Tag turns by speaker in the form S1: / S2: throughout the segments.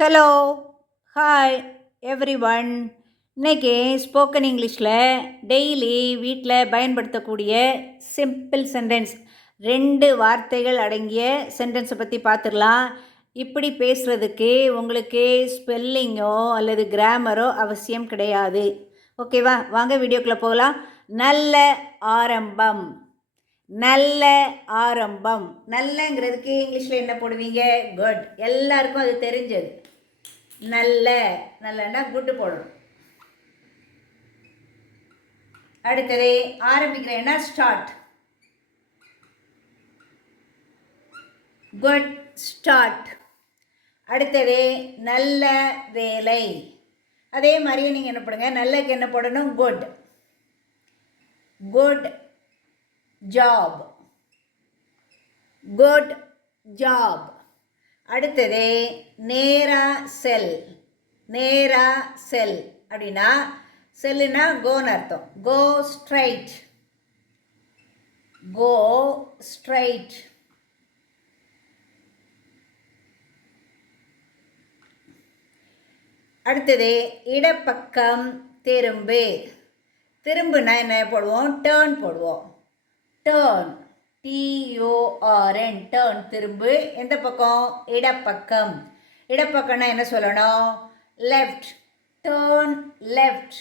S1: Hello hi every one இன்னைக்கு spoken இங்கிலீஷில் daily வீட்டில் பயன்படுத்தக்கூடிய சிம்பிள் சென்டென்ஸ் ரெண்டு வார்த்தைகள் அடங்கிய சென்டென்ஸை பற்றி பார்த்துடலாம் இப்படி பேசுகிறதுக்கு உங்களுக்கு ஸ்பெல்லிங்கோ அல்லது கிராமரோ அவசியம் கிடையாது. ஓகேவா வாங்க வீடியோக்குள்ளே போகலாம். நல்ல ஆரம்பம். நல்ல ஆரம்பம். நல்லங்கிறதுக்கு இங்கிலீஷில் என்ன போடுவீங்க? குட் எல்லாருக்கும் அது தெரிஞ்சது. நல்ல நல்லன்னா குட்டு போடணும். அடுத்தது ஆரம்பிக்கிறேன்னா ஸ்டார்ட் குட் ஸ்டார்ட் அடுத்தது நல்ல வேலை. அதே மாதிரியே நீங்கள் என்ன பண்ணுங்கள் நல்லக்கு என்ன போடணும் good good job good job அடுத்தது நேரா செல். நேரா செல். அப்படின்னா செல்லுனா கோன்னு அர்த்தம். Go straight. Go straight. அடுத்தது இடப்பக்கம் திரும்பு. திரும்புனா என்ன போடுவோம்? டேர்ன் போடுவோம். டேர்ன் டிஓஆர்என் டேர்ன் திரும்பு. எந்த பக்கம்? இடப்பக்கம். இடப்பக்கம்னா என்ன சொல்லணும்? லெஃப்ட் டேர்ன் லெஃப்ட்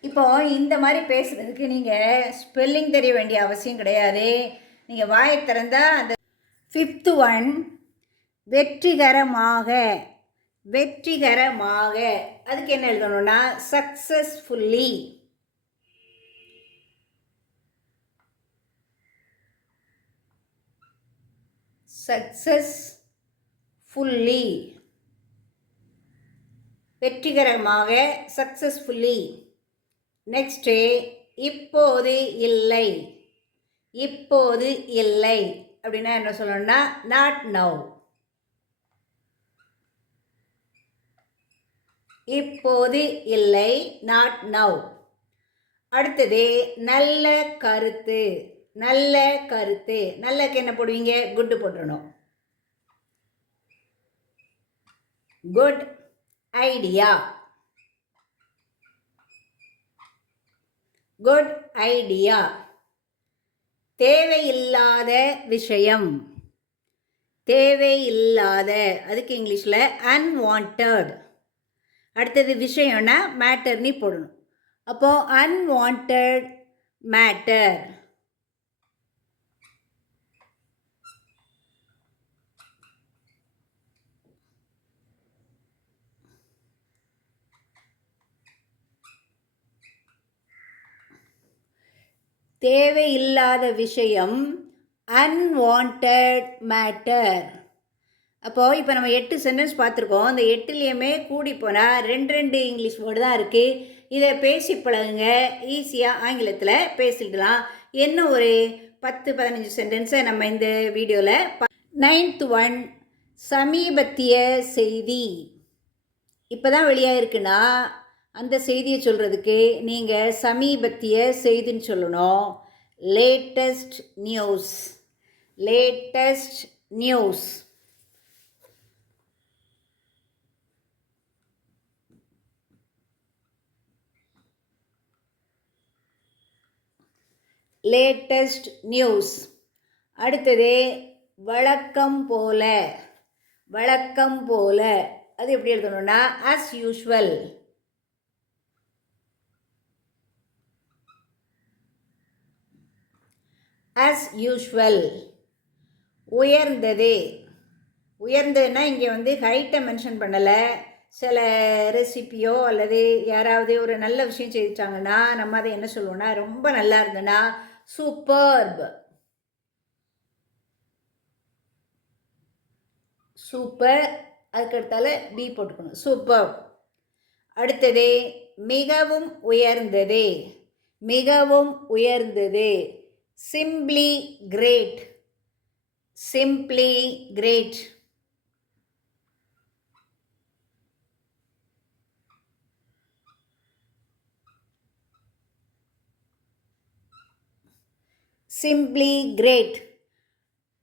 S1: இப்போ இந்த மாதிரி பேசுகிறதுக்கு நீங்கள் ஸ்பெல்லிங் தெரிய வேண்டிய அவசியம் கிடையாது. நீங்கள் வாயை திறந்தால் அந்த ஃபிஃப்த்து ஒன் வெற்றிகரமாக வெற்றிகரமாக. அதுக்கு என்ன எழுதணும்னா சக்ஸஸ்ஃபுல்லி சக்சஸ்ஃபுல்லி வெற்றிகரமாக சக்ஸஸ்ஃபுல்லி நெக்ஸ்ட்டு இப்போது இல்லை. இப்போது இல்லை. அப்படின்னா என்ன சொல்லணும்னா நாட் நவ் இப்போது இல்லை நாட் நவ் அடுத்தது நல்ல கருத்து. நல்ல கருத்து. நல்லக்கு என்ன போடுவீங்க? குட்டு போட்டுடணும் குட் ஐடியா குட் ஐடியா தேவையில்லாத விஷயம். தேவையில்லாத அதுக்கு இங்கிலீஷில் அன்வான்ட் அடுத்தது விஷயம்னா மேட்டர்னி போடணும். அப்போது அன்வான்ட் மேட்டர் தேவையில்லாத விஷயம் அன்வான்ட் மேட்டர் அப்போது இப்போ நம்ம எட்டு சென்டென்ஸ் பார்த்துருக்கோம். அந்த எட்டுலேயுமே கூடி போனால் ரெண்டு ரெண்டு இங்கிலீஷ் வேர்டு தான் இருக்குது இதை பேசி பழகுங்க. ஈஸியாக ஆங்கிலத்தில் பேசிடலாம். என்ன ஒரு பத்து பதினஞ்சு சென்டென்ஸை நம்ம இந்த வீடியோவில் நைன்த் ஒன் சமீபத்திய செய்தி. இப்போ தான் வெளியாக இருக்குன்னா அந்த செய்தியை சொல்கிறதுக்கு நீங்கள் சமீபத்திய செய்தின்னு சொல்லணும். Latest news latest news latest news அடுத்தது வழக்கம் போல. வழக்கம் போல. அது எப்படி எழுதணும்னா அஸ் யூஷுவல் அஸ் யூஷுவல் உயர்ந்தது. உயர்ந்ததுன்னா இங்கே வந்து ஹைட்டை மென்ஷன் பண்ணலை. சில ரெசிப்பியோ அல்லது யாராவது ஒரு நல்ல விஷயம் செய்துட்டாங்கன்னா நம்ம அதை என்ன சொல்லுவோம்னா ரொம்ப நல்லா இருந்ததுன்னா சூப்பர்ப் சூப்பர் அதுக்கடுத்தால பி போட்டுக்கணும். சூப்பர் அடுத்தது மிகவும் உயர்ந்தது. மிகவும் உயர்ந்தது. Simply great simply great simply great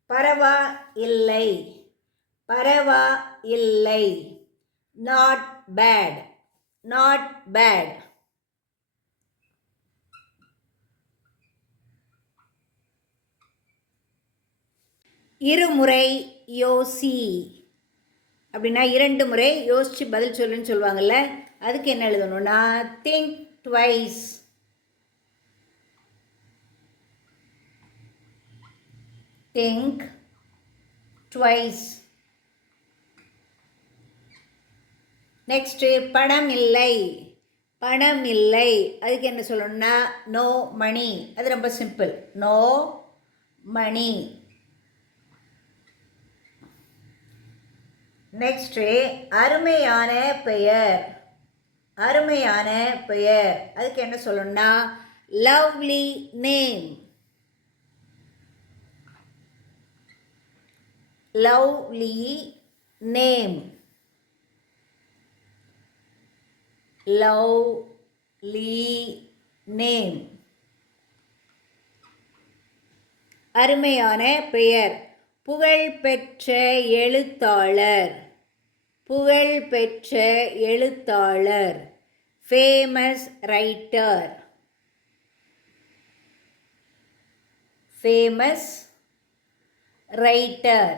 S1: பரவா இல்லை. பரவா இல்லை. நாட் பேட் நாட் பேட் இருமுறை யோசி. அப்படின்னா இரண்டு முறை யோசித்து பதில் சொல்லுன்னு சொல்லுவாங்கள்ல அதுக்கு என்ன எழுதணும்னா think twice think twice next பணம் இல்லை. பணம் இல்லை. அதுக்கு என்ன சொல்லணும்னா நோ மணி அது ரொம்ப சிம்பிள் நோ மணி நெக்ஸ்ட்டு அருமையான பெயர். அருமையான பெயர். அதுக்கு என்ன சொல்லணும்னா lovely name lovely name lovely name அருமையான பெயர். புகழ்பெற்ற எழுத்தாளர். புகழ்பெற்ற எழுத்தாளர் ஃபேமஸ் ரைட்டர் ஃபேமஸ் ரைட்டர்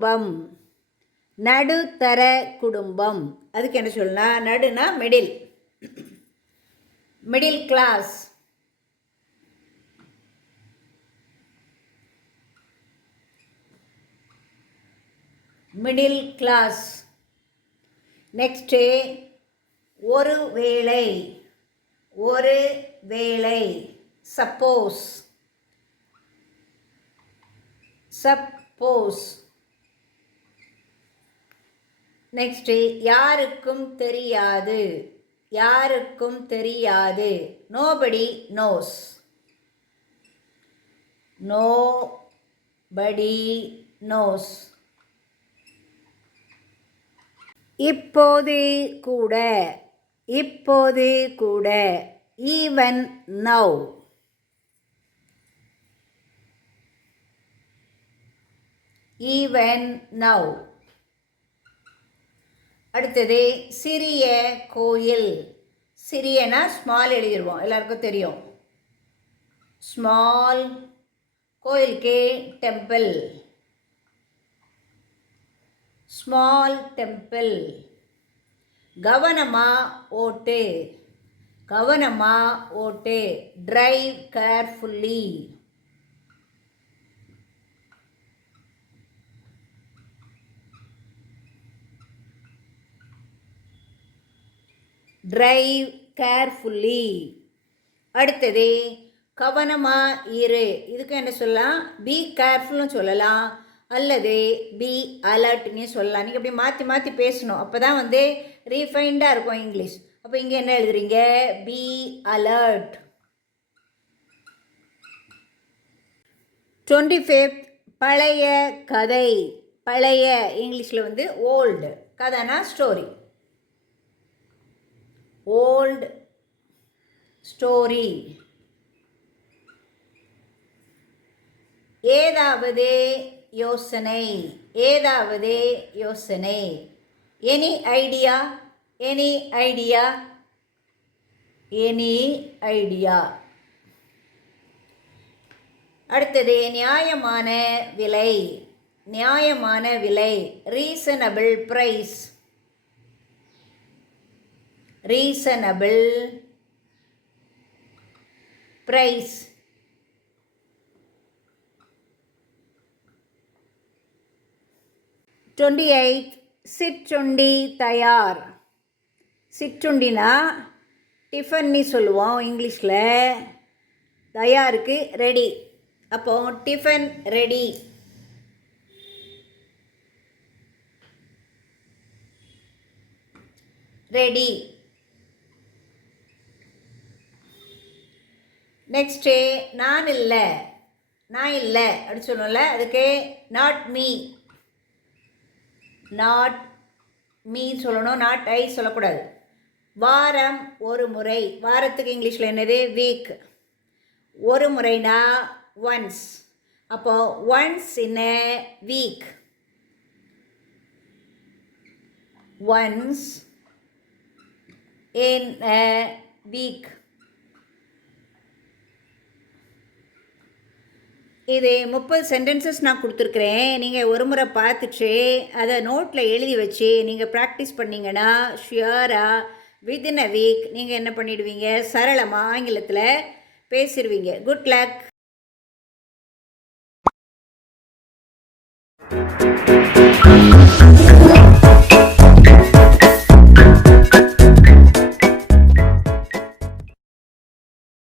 S1: வம். நடுத்தர குடும்பம். அதுக்கு என்ன சொல்லலாம் நடுனா middle middle class middle class next ஒரு வேளை ஒரு வேளை. சப்போஸ் சப்போஸ் நெக்ஸ்ட்டு யாருக்கும் தெரியாது. யாருக்கும் தெரியாது. Nobody knows nobody knows இப்போது கூட இப்போது கூட ஈவன் நவ் ஈவன் நவ் அடுத்தது சிறிய கோயில். சிறியனா ஸ்மால் எழுதிடுவோம் எல்லாருக்கும் தெரியும். ஸ்மால் கோயிலுக்கு டெம்பிள் ஸ்மால் டெம்பிள் கவனமாக ஓட்டு. கவனமாக ஓட்டு. டிரைவ் கேர்ஃபுல்லி டிரைவ் கேர்ஃபுல்லி அடுத்தது கவனமாக இரு. இதுக்கு என்ன சொல்லலாம்? பி கேர்ஃபுல்னு சொல்லலாம். அல்லது பி அலர்ட்னே சொல்லலாம். நீங்கள் அப்படி மாற்றி மாற்றி பேசணும். அப்போ தான் வந்து ரீஃபைண்டாக இருக்கும் இங்கிலீஷ். அப்போ இங்கே என்ன எழுதுறீங்க? பி அலர்ட் டுவெண்ட்டி ஃபிஃப்த் பழைய கதை. பழைய இங்கிலீஷில் வந்து ஓல்டு கதைனா ஸ்டோரி ஓல்டு ஸ்டோரி ஏதாவது யோசனை. ஏதாவது யோசனை. Any idea any idea any idea அடுத்தது நியாயமான விலை. நியாயமான விலை. Reasonable price reasonable price twenty eight சிற்றுண்டி தயார் சிற்றுண்டினா டிஃபன்னு சொல்லுவோம் இங்கிலீஷில். தயாருக்கு ரெடி அப்போ டிஃபன் ரெடி ரெடி நெக்ஸ்ட்டு நான் இல்லை. நான் இல்லை. அப்படி சொல்லணும்ல அதுக்கு நாட் மீ நாட் மீ சொல்லணும் நாட் ஐ சொல்லக்கூடாது. வாரம் ஒரு முறை வாரத்துக்கு இங்கிலீஷில் என்னது? வீக் ஒரு முறைனா ஒன்ஸ் அப்போது once in a week once in a week இது முப்பது சென்டென்சஸ் நான் கொடுத்துருக்குறேன். நீங்கள் ஒரு முறை பார்த்துட்டு அதை நோட்டில் எழுதி வச்சு நீங்கள் ப்ராக்டிஸ் பண்ணிங்கன்னா ஷியராக வித்தின் அ வீக் நீங்கள் என்ன பண்ணிடுவீங்க? சரளமாக ஆங்கிலத்தில் பேசிடுவீங்க. Good luck